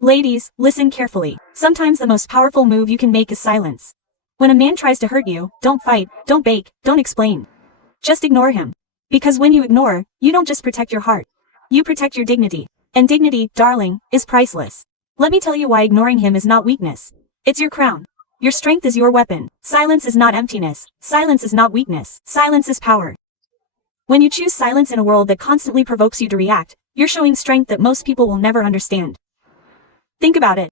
Ladies, listen carefully. Sometimes the most powerful move you can make is silence. When a man tries to hurt you, don't fight, don't beg, don't explain. Just ignore him. Because when you ignore, you don't just protect your heart. You protect your dignity. And dignity, darling, is priceless. Let me tell you why ignoring him is not weakness. It's your crown. Your strength is your weapon. Silence is not emptiness. Silence is not weakness. Silence is power. When you choose silence in a world that constantly provokes you to react, you're showing strength that most people will never understand. Think about it.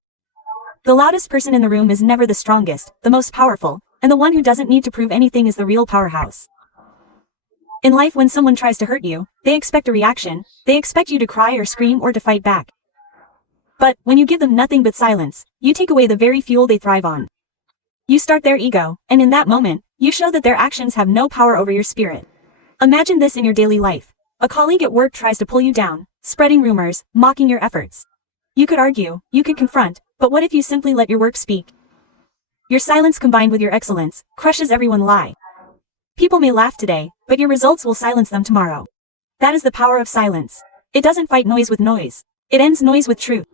The loudest person in the room is never the strongest, the most powerful, and the one who doesn't need to prove anything is the real powerhouse. In life, when someone tries to hurt you, they expect a reaction. They expect you to cry or scream or to fight back. But when you give them nothing but silence, you take away the very fuel they thrive on. You start their ego, and in that moment, you show that their actions have no power over your spirit. Imagine this in your daily life. A colleague at work tries to pull you down, spreading rumors, mocking your efforts. You could argue, you could confront, but what if you simply let your work speak? Your silence combined with your excellence crushes everyone lie. People may laugh today, but your results will silence them tomorrow. That is the power of silence. It doesn't fight noise with noise. It ends noise with truth.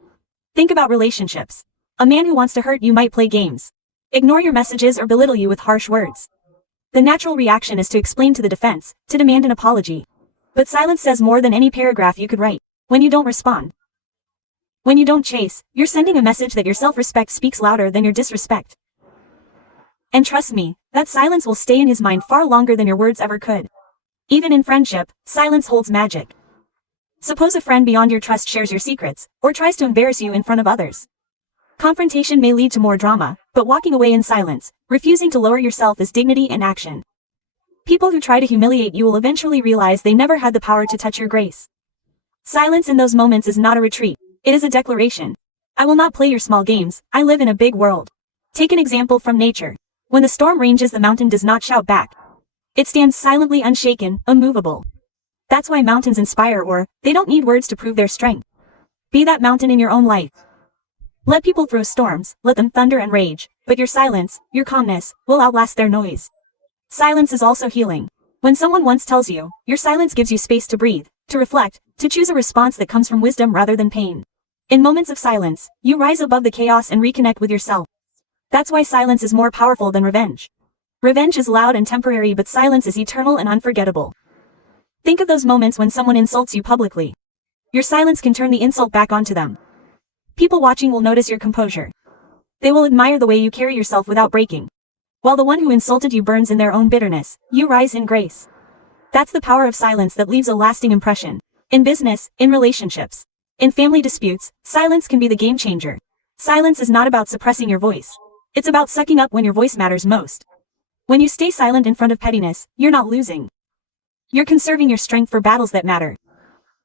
Think about relationships. A man who wants to hurt you might play games, ignore your messages or belittle you with harsh words. The natural reaction is to explain to the defense, to demand an apology. But silence says more than any paragraph you could write. When you don't respond, when you don't chase, you're sending a message that your self-respect speaks louder than your disrespect. And trust me, that silence will stay in his mind far longer than your words ever could. Even in friendship, silence holds magic. Suppose a friend beyond your trust shares your secrets, or tries to embarrass you in front of others. Confrontation may lead to more drama, but walking away in silence, refusing to lower yourself is dignity and action. People who try to humiliate you will eventually realize they never had the power to touch your grace. Silence in those moments is not a retreat. It is a declaration. I will not play your small games. I live in a big world. Take an example from nature. When the storm ranges, the mountain does not shout back. It stands silently unshaken, immovable. That's why mountains inspire, or they don't need words to prove their strength. Be that mountain in your own life. Let people throw storms, let them thunder and rage, but your silence, your calmness, will outlast their noise. Silence is also healing. When someone once tells you, your silence gives you space to breathe, to reflect, to choose a response that comes from wisdom rather than pain. In moments of silence, you rise above the chaos and reconnect with yourself. That's why silence is more powerful than revenge. Revenge is loud and temporary, but silence is eternal and unforgettable. Think of those moments when someone insults you publicly. Your silence can turn the insult back onto them. People watching will notice your composure. They will admire the way you carry yourself without breaking. While the one who insulted you burns in their own bitterness, you rise in grace. That's the power of silence that leaves a lasting impression. In business, in relationships, in family disputes, silence can be the game changer. Silence is not about suppressing your voice. It's about sucking up when your voice matters most. When you stay silent in front of pettiness, you're not losing. You're conserving your strength for battles that matter.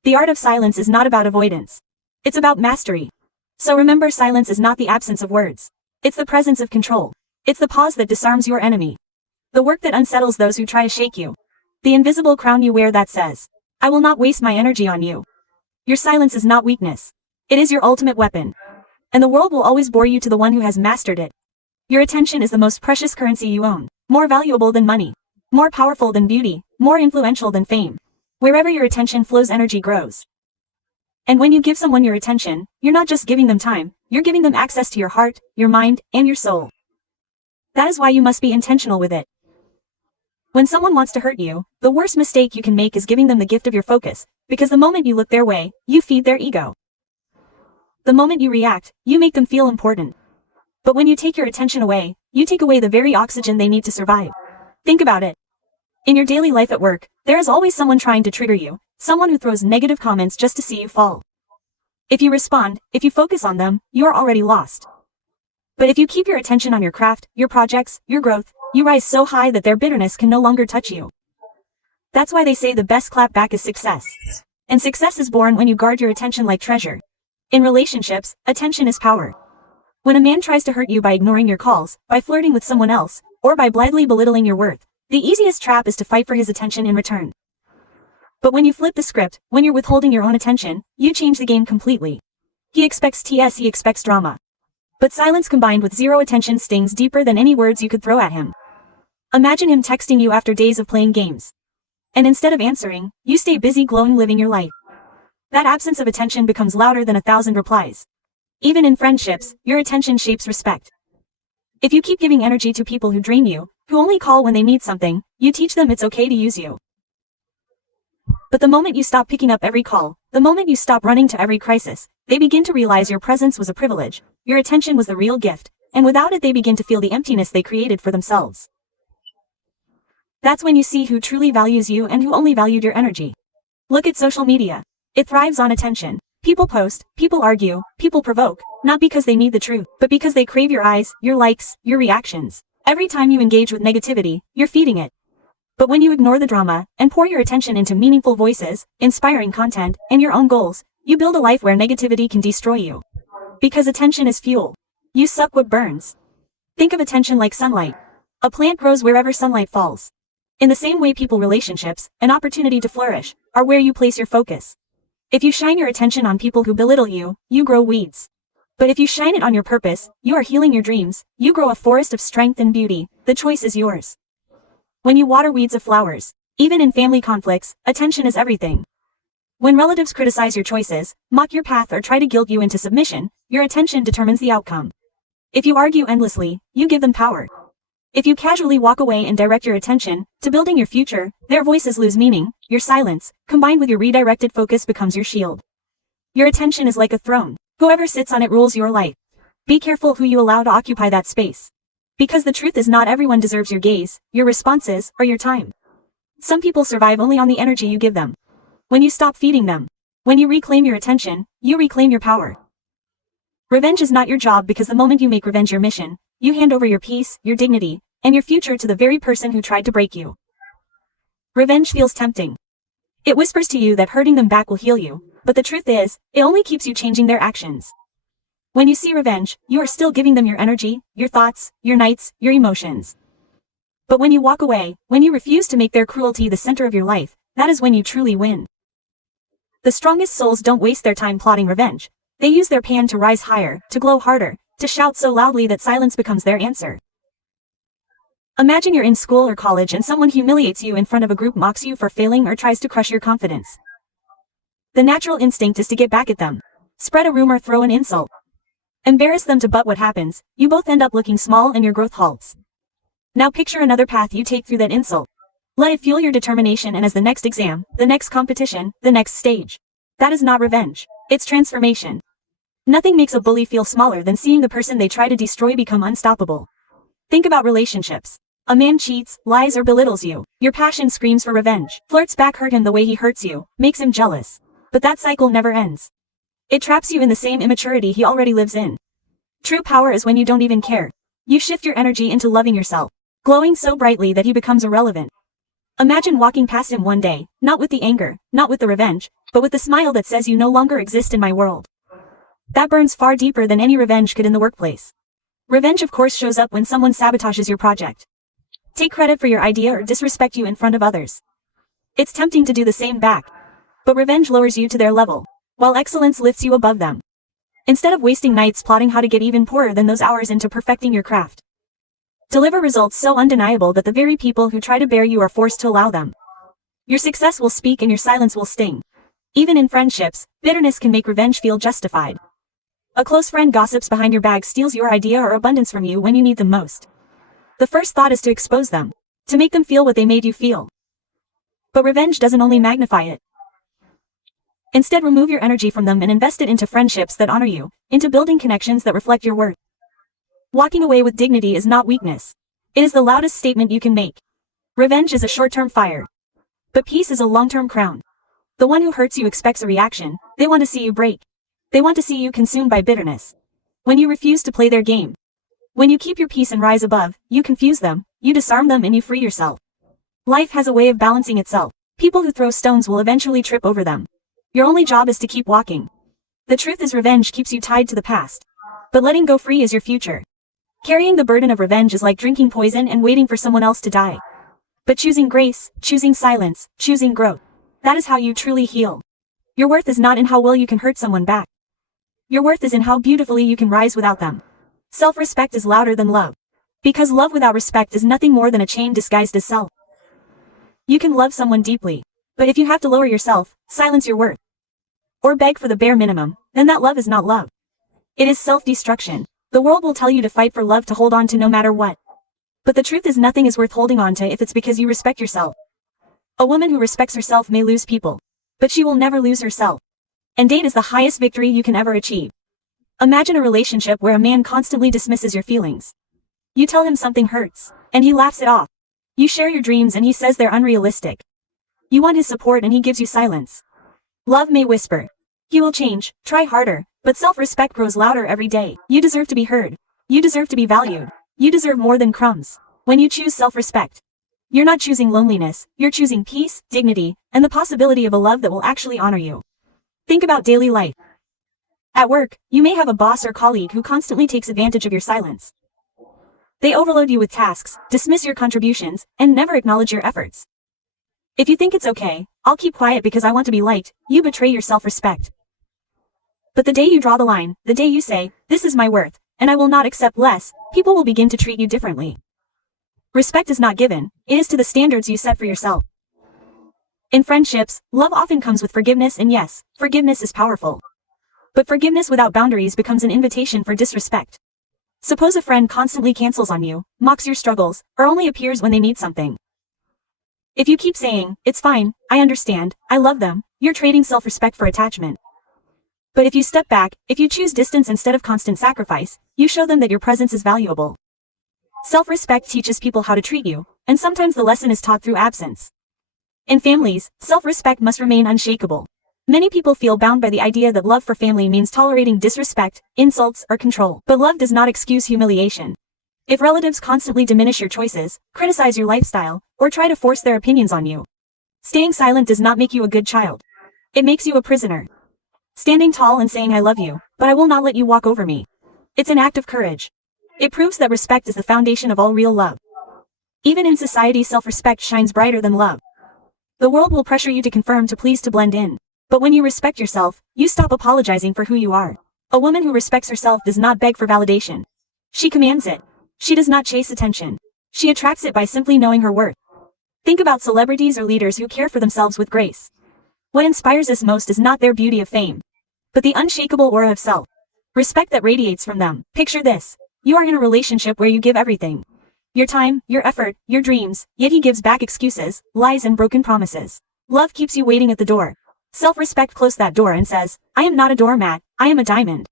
The art of silence is not about avoidance. It's about mastery. So remember, silence is not the absence of words. It's the presence of control. It's the pause that disarms your enemy. The work that unsettles those who try to shake you. The invisible crown you wear that says, I will not waste my energy on you. Your silence is not weakness. It is your ultimate weapon. And the world will always bore you to the one who has mastered it. Your attention is the most precious currency you own. More valuable than money. More powerful than beauty. More influential than fame. Wherever your attention flows, energy grows. And when you give someone your attention, you're not just giving them time, you're giving them access to your heart, your mind, and your soul. That is why you must be intentional with it. When someone wants to hurt you, the worst mistake you can make is giving them the gift of your focus, because the moment you look their way, you feed their ego. The moment you react, you make them feel important. But when you take your attention away, you take away the very oxygen they need to survive. Think about it. In your daily life at work, there is always someone trying to trigger you, someone who throws negative comments just to see you fall. If you respond, if you focus on them, you are already lost. But if you keep your attention on your craft, your projects, your growth, you rise so high that their bitterness can no longer touch you. That's why they say the best clap back is success. And success is born when you guard your attention like treasure. In relationships, attention is power. When a man tries to hurt you by ignoring your calls, by flirting with someone else, or by blithely belittling your worth, the easiest trap is to fight for his attention in return. But when you flip the script, when you're withholding your own attention, you change the game completely. He expects TS, he expects drama. But silence combined with zero attention stings deeper than any words you could throw at him. Imagine him texting you after days of playing games. And instead of answering, you stay busy glowing living your life. That absence of attention becomes louder than 1,000 replies. Even in friendships, your attention shapes respect. If you keep giving energy to people who drain you, who only call when they need something, you teach them it's okay to use you. But the moment you stop picking up every call, the moment you stop running to every crisis, they begin to realize your presence was a privilege, your attention was the real gift, and without it they begin to feel the emptiness they created for themselves. That's when you see who truly values you and who only valued your energy. Look at social media. It thrives on attention. People post, people argue, people provoke, not because they need the truth, but because they crave your eyes, your likes, your reactions. Every time you engage with negativity, you're feeding it. But when you ignore the drama, and pour your attention into meaningful voices, inspiring content, and your own goals, you build a life where negativity can destroy you. Because attention is fuel. You suck what burns. Think of attention like sunlight. A plant grows wherever sunlight falls. In the same way relationships, an opportunity to flourish, are where you place your focus. If you shine your attention on people who belittle you, you grow weeds. But if you shine it on your purpose, you are healing your dreams, you grow a forest of strength and beauty. The choice is yours. When you water weeds of flowers, even in family conflicts, attention is everything. When relatives criticize your choices, mock your path or try to guilt you into submission, your attention determines the outcome. If you argue endlessly, you give them power. If you casually walk away and direct your attention to building your future, their voices lose meaning. Your silence, combined with your redirected focus, becomes your shield. Your attention is like a throne. Whoever sits on it rules your life. Be careful who you allow to occupy that space. Because the truth is, not everyone deserves your gaze, your responses, or your time. Some people survive only on the energy you give them. When you stop feeding them, when you reclaim your attention, you reclaim your power. Revenge is not your job, because the moment you make revenge your mission, you hand over your peace, your dignity, and your future to the very person who tried to break you. Revenge feels tempting. It whispers to you that hurting them back will heal you, but the truth is, it only keeps you changing their actions. When you see revenge, you are still giving them your energy, your thoughts, your nights, your emotions. But when you walk away, when you refuse to make their cruelty the center of your life, that is when you truly win. The strongest souls don't waste their time plotting revenge. They use their pan to rise higher, to glow harder, to shout so loudly that silence becomes their answer. Imagine you're in school or college and someone humiliates you in front of a group, mocks you for failing, or tries to crush your confidence. The natural instinct is to get back at them. Spread a rumor, throw an insult. Embarrass them to, but what happens? You both end up looking small and your growth halts. Now picture another path you take through that insult. Let it fuel your determination, and as the next exam, the next competition, the next stage. That is not revenge. It's transformation. Nothing makes a bully feel smaller than seeing the person they try to destroy become unstoppable. Think about relationships. A man cheats, lies, or belittles you. Your passion screams for revenge. Flirts back, hurt him the way he hurts you, makes him jealous. But that cycle never ends. It traps you in the same immaturity he already lives in. True power is when you don't even care. You shift your energy into loving yourself, glowing so brightly that he becomes irrelevant. Imagine walking past him one day, not with the anger, not with the revenge, but with the smile that says, you no longer exist in my world. That burns far deeper than any revenge could in the workplace. Revenge, of course, shows up when someone sabotages your project. Take credit for your idea or disrespect you in front of others. It's tempting to do the same back. But revenge lowers you to their level, while excellence lifts you above them. Instead of wasting nights plotting how to get even poorer than those hours into perfecting your craft. Deliver results so undeniable that the very people who try to bear you are forced to allow them. Your success will speak and your silence will sting. Even in friendships, bitterness can make revenge feel justified. A close friend gossips behind your back, steals your idea or abundance from you when you need them most. The first thought is to expose them, to make them feel what they made you feel. But revenge doesn't only magnify it. Instead, remove your energy from them and invest it into friendships that honor you, into building connections that reflect your worth. Walking away with dignity is not weakness. It is the loudest statement you can make. Revenge is a short-term fire. But peace is a long-term crown. The one who hurts you expects a reaction. They want to see you break. They want to see you consumed by bitterness. When you refuse to play their game, when you keep your peace and rise above, you confuse them, you disarm them, and you free yourself. Life has a way of balancing itself. People who throw stones will eventually trip over them. Your only job is to keep walking. The truth is, revenge keeps you tied to the past. But letting go free is your future. Carrying the burden of revenge is like drinking poison and waiting for someone else to die. But choosing grace, choosing silence, choosing growth, that is how you truly heal. Your worth is not in how well you can hurt someone back. Your worth is in how beautifully you can rise without them. Self-respect is louder than love. Because love without respect is nothing more than a chain disguised as self. You can love someone deeply, but if you have to lower yourself, silence your worth, or beg for the bare minimum, then that love is not love. It is self-destruction. The world will tell you to fight for love to hold on to no matter what. But the truth is nothing is worth holding on to if it's because you respect yourself. A woman who respects herself may lose people, but she will never lose herself. And date is the highest victory you can ever achieve. Imagine a relationship where a man constantly dismisses your feelings. You tell him something hurts, and he laughs it off. You share your dreams and he says they're unrealistic. You want his support and he gives you silence. Love may whisper. He will change, try harder, but self-respect grows louder every day. You deserve to be heard. You deserve to be valued. You deserve more than crumbs. When you choose self-respect, you're not choosing loneliness, you're choosing peace, dignity, and the possibility of a love that will actually honor you. Think about daily life. At work, you may have a boss or colleague who constantly takes advantage of your silence. They overload you with tasks, dismiss your contributions, and never acknowledge your efforts. If you think it's okay, I'll keep quiet because I want to be liked, you betray your self-respect. But the day you draw the line, the day you say, this is my worth, and I will not accept less, people will begin to treat you differently. Respect is not given, it is to the standards you set for yourself. In friendships, love often comes with forgiveness, and yes, forgiveness is powerful. But forgiveness without boundaries becomes an invitation for disrespect. Suppose a friend constantly cancels on you, mocks your struggles, or only appears when they need something. If you keep saying, it's fine, I understand, I love them, you're trading self-respect for attachment. But if you step back, if you choose distance instead of constant sacrifice, you show them that your presence is valuable. Self-respect teaches people how to treat you, and sometimes the lesson is taught through absence. In families, self-respect must remain unshakable. Many people feel bound by the idea that love for family means tolerating disrespect, insults, or control. But love does not excuse humiliation. If relatives constantly diminish your choices, criticize your lifestyle, or try to force their opinions on you, staying silent does not make you a good child. It makes you a prisoner. Standing tall and saying I love you, but I will not let you walk over me. It's an act of courage. It proves that respect is the foundation of all real love. Even in society, self-respect shines brighter than love. The world will pressure you to conform, to please, to blend in. But when you respect yourself, you stop apologizing for who you are. A woman who respects herself does not beg for validation. She commands it. She does not chase attention. She attracts it by simply knowing her worth. Think about celebrities or leaders who care for themselves with grace. What inspires us most is not their beauty of fame, but the unshakable aura of self-respect that radiates from them. Picture this. You are in a relationship where you give everything. Your time, your effort, your dreams, yet he gives back excuses, lies, and broken promises. Love keeps you waiting at the door. Self-respect closes that door and says, I am not a doormat, I am a diamond.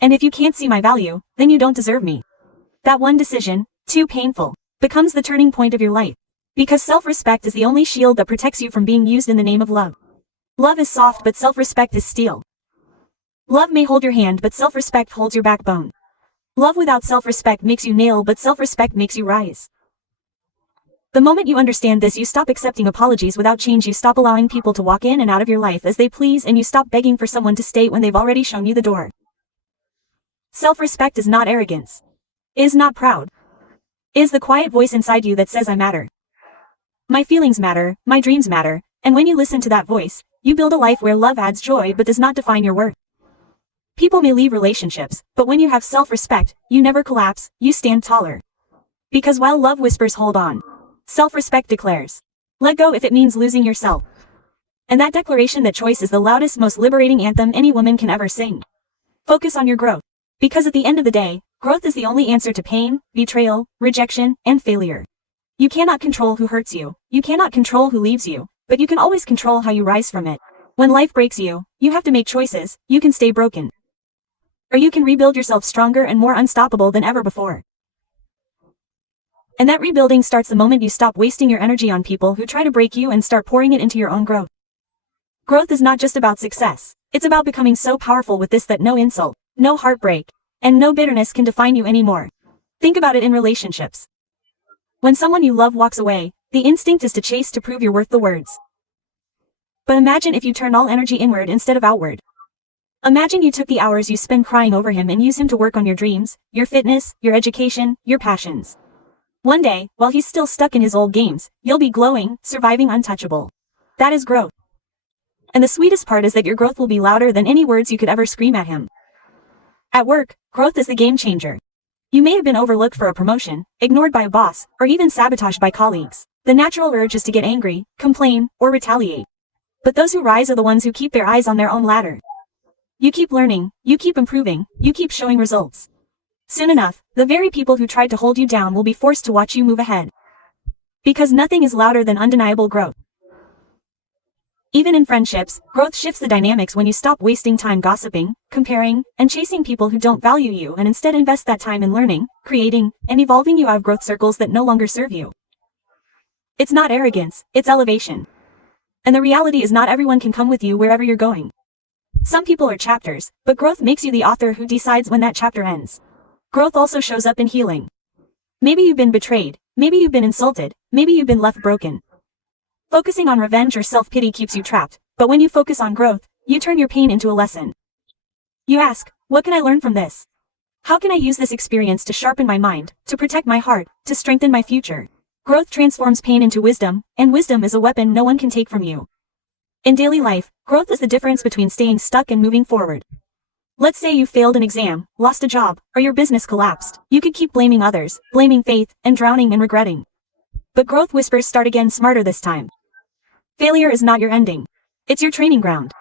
And if you can't see my value, then you don't deserve me. That one decision, too painful, becomes the turning point of your life. Because self-respect is the only shield that protects you from being used in the name of love. Love is soft, but self-respect is steel. Love may hold your hand, but self-respect holds your backbone. Love without self-respect makes you nail, but self-respect makes you rise. The moment you understand this, you stop accepting apologies without change, you stop allowing people to walk in and out of your life as they please, and you stop begging for someone to stay when they've already shown you the door. Self-respect is not arrogance. It is not proud. It is the quiet voice inside you that says I matter. My feelings matter, my dreams matter, and when you listen to that voice, you build a life where love adds joy but does not define your worth. People may leave relationships, but when you have self-respect, you never collapse, you stand taller. Because while love whispers hold on, self-respect declares, let go if it means losing yourself. And that declaration, that choice, is the loudest, most liberating anthem any woman can ever sing. Focus on your growth. Because at the end of the day, growth is the only answer to pain, betrayal, rejection, and failure. You cannot control who hurts you, you cannot control who leaves you, but you can always control how you rise from it. When life breaks you, you have to make choices. You can stay broken, or you can rebuild yourself stronger and more unstoppable than ever before. And that rebuilding starts the moment you stop wasting your energy on people who try to break you and start pouring it into your own growth. Growth is not just about success. It's about becoming so powerful with this that no insult, no heartbreak, and no bitterness can define you anymore. Think about it in relationships. When someone you love walks away, the instinct is to chase, to prove your worth, the words. But imagine if you turn all energy inward instead of outward. Imagine you took the hours you spend crying over him and use him to work on your dreams, your fitness, your education, your passions. One day, while he's still stuck in his old games, you'll be glowing, surviving, untouchable. That is growth. And the sweetest part is that your growth will be louder than any words you could ever scream at him. At work, growth is the game changer. You may have been overlooked for a promotion, ignored by a boss, or even sabotaged by colleagues. The natural urge is to get angry, complain, or retaliate. But those who rise are the ones who keep their eyes on their own ladder. You keep learning, you keep improving, you keep showing results. Soon enough, the very people who tried to hold you down will be forced to watch you move ahead. Because nothing is louder than undeniable growth. Even in friendships, growth shifts the dynamics when you stop wasting time gossiping, comparing, and chasing people who don't value you and instead invest that time in learning, creating, and evolving you out of growth circles that no longer serve you. It's not arrogance, it's elevation. And the reality is not everyone can come with you wherever you're going. Some people are chapters, but growth makes you the author who decides when that chapter ends. Growth also shows up in healing. Maybe you've been betrayed, maybe you've been insulted, maybe you've been left broken. Focusing on revenge or self-pity keeps you trapped, but when you focus on growth, you turn your pain into a lesson. You ask, what can I learn from this? How can I use this experience to sharpen my mind, to protect my heart, to strengthen my future? Growth transforms pain into wisdom, and wisdom is a weapon no one can take from you. In daily life, growth is the difference between staying stuck and moving forward. Let's say you failed an exam, lost a job, or your business collapsed. You could keep blaming others, blaming fate, and drowning and regretting. But growth whispers start again smarter this time. Failure is not your ending. It's your training ground.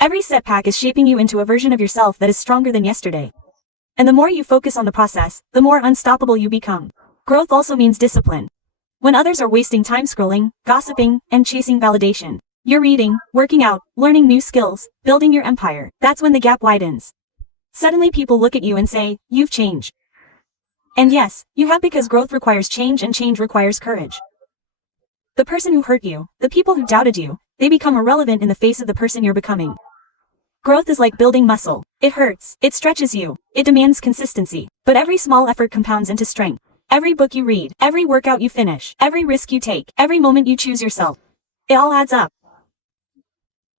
Every setback is shaping you into a version of yourself that is stronger than yesterday. And the more you focus on the process, the more unstoppable you become. Growth also means discipline. When others are wasting time scrolling, gossiping, and chasing validation, you're reading, working out, learning new skills, building your empire. That's when the gap widens. Suddenly people look at you and say, you've changed. And yes, you have, because growth requires change and change requires courage. The person who hurt you, the people who doubted you, they become irrelevant in the face of the person you're becoming. Growth is like building muscle. It hurts, it stretches you, it demands consistency, but every small effort compounds into strength. Every book you read, every workout you finish, every risk you take, every moment you choose yourself, it all adds up.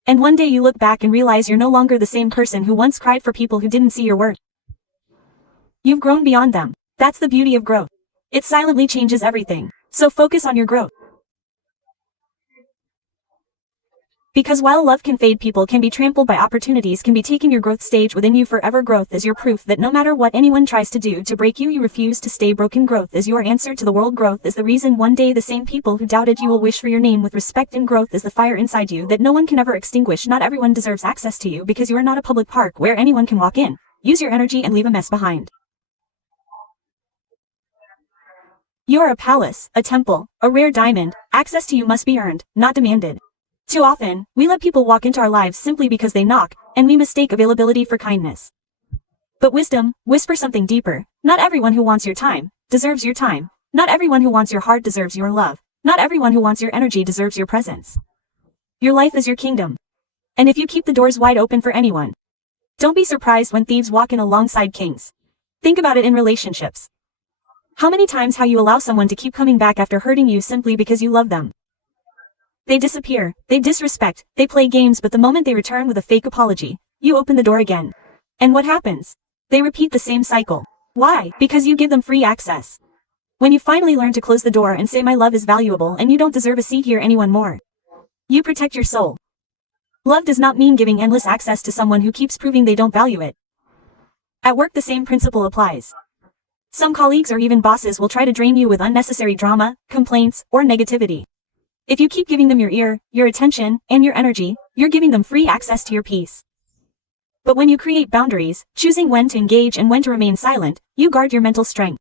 And one day you look back and realize you're no longer the same person who once cried for people who didn't see your worth. You've grown beyond them. That's the beauty of growth. It silently changes everything. So focus on your growth. Because while love can fade, people can be trampled by opportunities can be taken. Your growth stage within you forever. Growth is your proof that no matter what anyone tries to do to break you, you refuse to stay broken. Growth is your answer to the world. Growth is the reason one day the same people who doubted you will wish for your name with respect. And growth is the fire inside you that no one can ever extinguish. Not everyone deserves access to you because you are not a public park where anyone can walk in, use your energy and leave a mess behind. You are a palace, a temple, a rare diamond. Access to you must be earned, not demanded. Too often, we let people walk into our lives simply because they knock, and we mistake availability for kindness. But wisdom, whisper something deeper. Not everyone who wants your time, deserves your time. Not everyone who wants your heart deserves your love. Not everyone who wants your energy deserves your presence. Your life is your kingdom. And if you keep the doors wide open for anyone, don't be surprised when thieves walk in alongside kings. Think about it in relationships. How many times have you allowed someone to keep coming back after hurting you simply because you love them? They disappear, they disrespect, they play games, but the moment they return with a fake apology, you open the door again. And what happens? They repeat the same cycle. Why? Because you give them free access. When you finally learn to close the door and say my love is valuable and you don't deserve a seat here anyone more, you protect your soul. Love does not mean giving endless access to someone who keeps proving they don't value it. At work the same principle applies. Some colleagues or even bosses will try to drain you with unnecessary drama, complaints, or negativity. If you keep giving them your ear, your attention, and your energy, you're giving them free access to your peace. But when you create boundaries, choosing when to engage and when to remain silent, you guard your mental strength.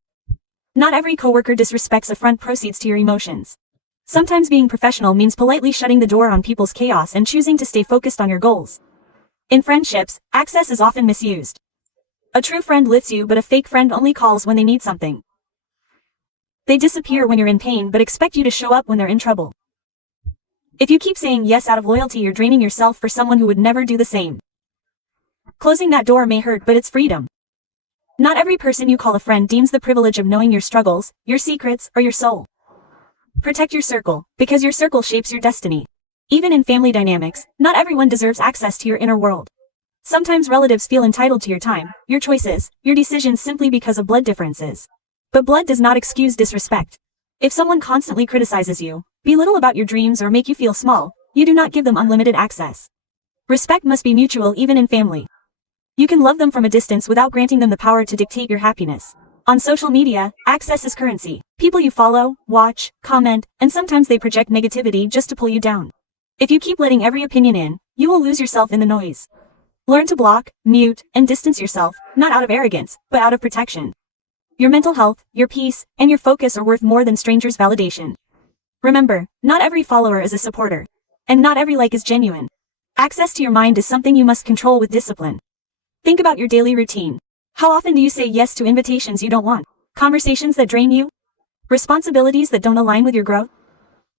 Not every coworker disrespects a front proceeds to your emotions. Sometimes being professional means politely shutting the door on people's chaos and choosing to stay focused on your goals. In friendships, access is often misused. A true friend lifts you, but a fake friend only calls when they need something. They disappear when you're in pain but expect you to show up when they're in trouble. If you keep saying yes out of loyalty, you're draining yourself for someone who would never do the same. Closing that door may hurt, but it's freedom. Not every person you call a friend deems the privilege of knowing your struggles, your secrets, or your soul. Protect your circle, because your circle shapes your destiny. Even in family dynamics, not everyone deserves access to your inner world. Sometimes relatives feel entitled to your time, your choices, your decisions simply because of blood differences. But blood does not excuse disrespect. If someone constantly criticizes you, belittle about your dreams, or make you feel small, you do not give them unlimited access. Respect must be mutual even in family. You can love them from a distance without granting them the power to dictate your happiness. On social media, access is currency. People you follow, watch, comment, and sometimes they project negativity just to pull you down. If you keep letting every opinion in, you will lose yourself in the noise. Learn to block, mute, and distance yourself, not out of arrogance, but out of protection. Your mental health, your peace, and your focus are worth more than strangers' validation. Remember, not every follower is a supporter. And not every like is genuine. Access to your mind is something you must control with discipline. Think about your daily routine. How often do you say yes to invitations you don't want? Conversations that drain you? Responsibilities that don't align with your growth?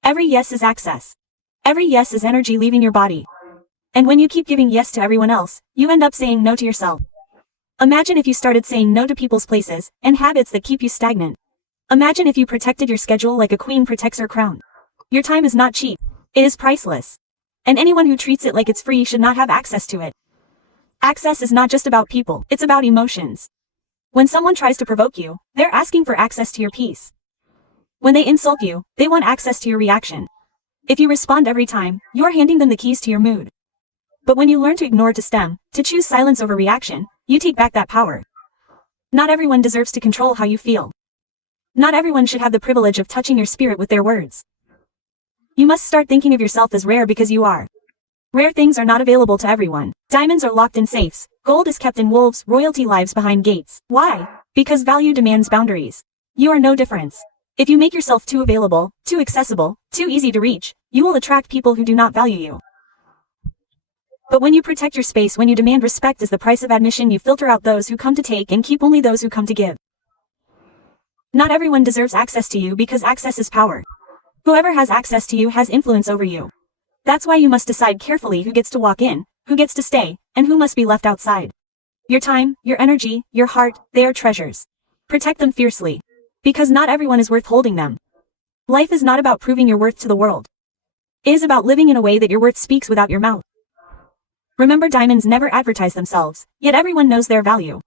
Every yes is access. Every yes is energy leaving your body. And when you keep giving yes to everyone else, you end up saying no to yourself. Imagine if you started saying no to people's places and habits that keep you stagnant. Imagine if you protected your schedule like a queen protects her crown. Your time is not cheap. It is priceless. And anyone who treats it like it's free should not have access to it. Access is not just about people, it's about emotions. When someone tries to provoke you, they're asking for access to your peace. When they insult you, they want access to your reaction. If you respond every time, you're handing them the keys to your mood. But when you learn to ignore to stem, to choose silence over reaction, you take back that power. Not everyone deserves to control how you feel. Not everyone should have the privilege of touching your spirit with their words. You must start thinking of yourself as rare because you are. Rare things are not available to everyone. Diamonds are locked in safes. Gold is kept in wolves. Royalty lives behind gates. Why? Because value demands boundaries. You are no difference. If you make yourself too available, too accessible, too easy to reach, you will attract people who do not value you. But when you protect your space, when you demand respect as the price of admission, you filter out those who come to take and keep only those who come to give. Not everyone deserves access to you because access is power. Whoever has access to you has influence over you. That's why you must decide carefully who gets to walk in, who gets to stay, and who must be left outside. Your time, your energy, your heart, they are treasures. Protect them fiercely. Because not everyone is worth holding them. Life is not about proving your worth to the world. It is about living in a way that your worth speaks without your mouth. Remember, diamonds never advertise themselves, yet everyone knows their value.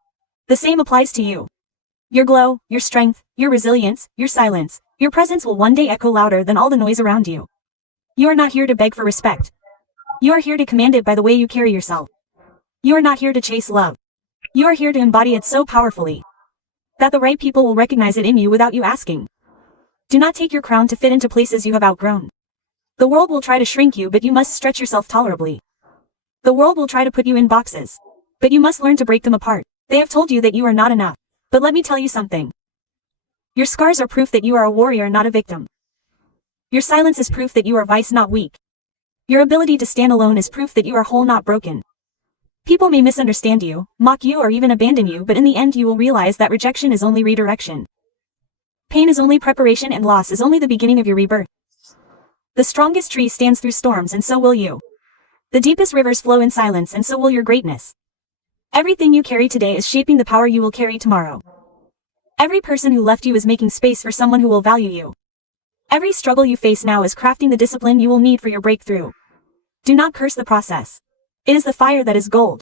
The same applies to you. Your glow, your strength, your resilience, your silence, your presence will one day echo louder than all the noise around you. You are not here to beg for respect. You are here to command it by the way you carry yourself. You are not here to chase love. You are here to embody it so powerfully that the right people will recognize it in you without you asking. Do not take your crown to fit into places you have outgrown. The world will try to shrink you, but you must stretch yourself tolerably. The world will try to put you in boxes, but you must learn to break them apart. They have told you that you are not enough. But let me tell you something. Your scars are proof that you are a warrior, not a victim. Your silence is proof that you are vice, not weak. Your ability to stand alone is proof that you are whole, not broken. People may misunderstand you, mock you, or even abandon you, but in the end you will realize that rejection is only redirection. Pain is only preparation, and loss is only the beginning of your rebirth. The strongest tree stands through storms, and so will you. The deepest rivers flow in silence, and so will your greatness. Everything you carry today is shaping the power you will carry tomorrow. Every person who left you is making space for someone who will value you. Every struggle you face now is crafting the discipline you will need for your breakthrough. Do not curse the process. It is the fire that is gold.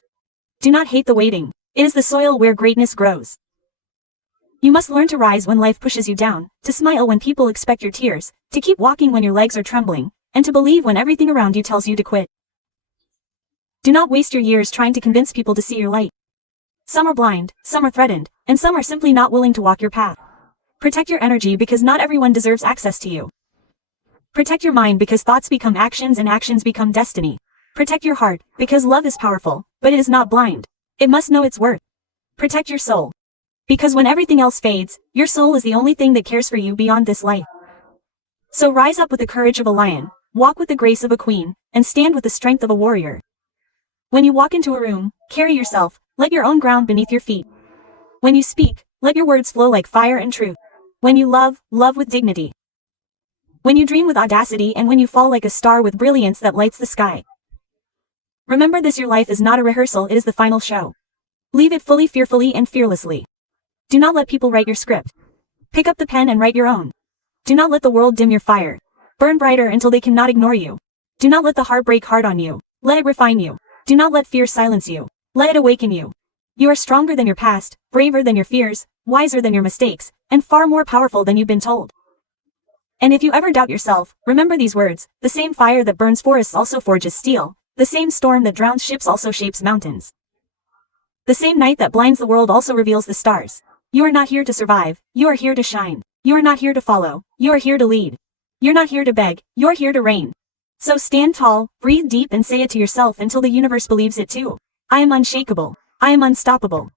Do not hate the waiting. It is the soil where greatness grows. You must learn to rise when life pushes you down, to smile when people expect your tears, to keep walking when your legs are trembling, and to believe when everything around you tells you to quit. Do not waste your years trying to convince people to see your light. Some are blind, some are threatened, and some are simply not willing to walk your path. Protect your energy because not everyone deserves access to you. Protect your mind because thoughts become actions and actions become destiny. Protect your heart because love is powerful, but it is not blind. It must know its worth. Protect your soul. Because when everything else fades, your soul is the only thing that cares for you beyond this life. So rise up with the courage of a lion, walk with the grace of a queen, and stand with the strength of a warrior. When you walk into a room, carry yourself, let your own ground beneath your feet. When you speak, let your words flow like fire and truth. When you love, love with dignity. When you dream with audacity, and when you fall like a star with brilliance that lights the sky. Remember this: your life is not a rehearsal, it is the final show. Leave it fully, fearfully, and fearlessly. Do not let people write your script. Pick up the pen and write your own. Do not let the world dim your fire. Burn brighter until they cannot ignore you. Do not let the heart break hard on you. Let it refine you. Do not let fear silence you. Let it awaken you. You are stronger than your past, braver than your fears, wiser than your mistakes, and far more powerful than you've been told. And if you ever doubt yourself, remember these words: the same fire that burns forests also forges steel. The same storm that drowns ships also shapes mountains. The same night that blinds the world also reveals the stars. You are not here to survive, you are here to shine. You are not here to follow, you are here to lead. You're not here to beg, you're here to reign. So stand tall, breathe deep, and say it to yourself until the universe believes it too. I am unshakable. I am unstoppable.